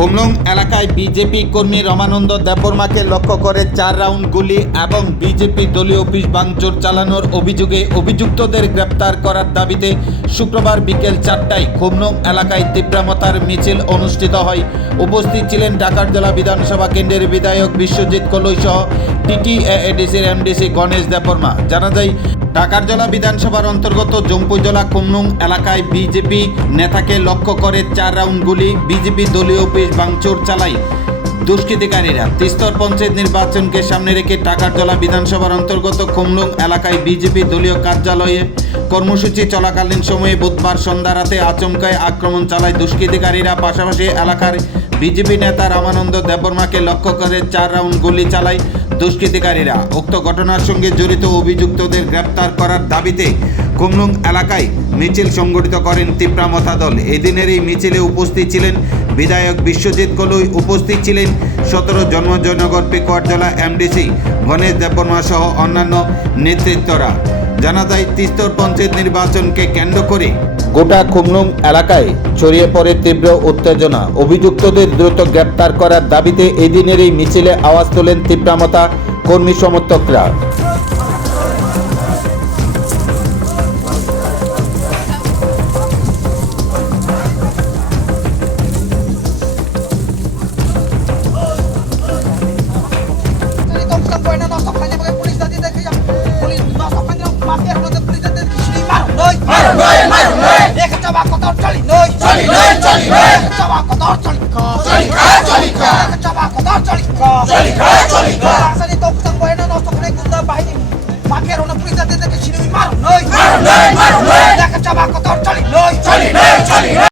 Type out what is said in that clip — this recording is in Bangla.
খুমলুং এলাকায় বিজেপি কর্মী রমানন্দ দেববর্মাকে লক্ষ্য করে চার রাউন্ড গুলি এবং বিজেপি দলীয় অফিস ভাঙচুর চালানোর অভিযোগে অভিযুক্তদের গ্রেপ্তার করার দাবিতে শুক্রবার বিকেল চারটায় খুমলুং এলাকায় তীব্রামতার মিছিল অনুষ্ঠিত হয়। উপস্থিত ছিলেন ঢাকার জেলা বিধানসভা কেন্দ্রের বিধায়ক বিশ্বজিৎ কলই সহ টিটি এডিসির এমডিসি গণেশ দেববর্মা। জানা যায় ঢাকার জেলা বিধানসভার অন্তর্গত জম্পুজলা কুমনুং এলাকায় বিজেপি নেতাকে লক্ষ্য করে চার রাউন্ড গুলি বিজেপি দলীয় অফিস ভাঙচুর চালায় দুষ্কৃতিকারীরা। তিস্তর পঞ্চায়েত নির্বাচনকে সামনে রেখে টাকার জলা বিধানসভার অন্তর্গত খুমলুং এলাকায় বিজেপি দলীয় কার্যালয়ে কর্মসূচি চলাকালীন সময়ে বুধবার সন্ধ্যা রাতে আচমকায় আক্রমণ চালায় দুষ্কৃতিকারীরা। পাশাপাশি এলাকার বিজেপি নেতা রামানন্দ দেববর্মাকে লক্ষ্য করে চার রাউন্ড গুলি চালায় দুষ্কৃতিকারীরা উক্ত ঘটনার সঙ্গে জড়িত অভিযুক্তদের গ্রেপ্তার করার দাবিতে কুমলুং এলাকায় মিছিল সংগঠিত করেন তিপ্রামথা দল এদিনের এই মিছিলে উপস্থিত ছিলেন বিধায়ক বিশ্বজিৎ কলুই উপস্থিত ছিলেন সতেরো জন্মজয়নগর জেলা এমডিসি গণেশ দেববর্মা সহ অন্যান্য নেতৃত্বরা। জানা যায়, তিস্তর পঞ্চায়েত নির্বাচনকে কেন্দ্র করে গোটা খুমনুম এলাকায় ছড়িয়ে পড়ে তীব্র উত্তেজনা। অভিযুক্তদের দ্রুত গ্রেপ্তার করার দাবিতে এই দিনের এই মিছিলে আওয়াজ তোলেন তীব্রামতা কর্মী সমর্থকরা। Noi. Ek coba kotor cali noi. Cali noi, cali noi. Ek coba kotor cali ko. Cali ka, cali ka. Ek coba kotor cali ko. Cali ka, cali ka. Jadi tong tong buena nos tocan ya gunda bahini. Mafia no polis tadi tadi sini mar noi. Mar noi, mar noi. Ek coba kotor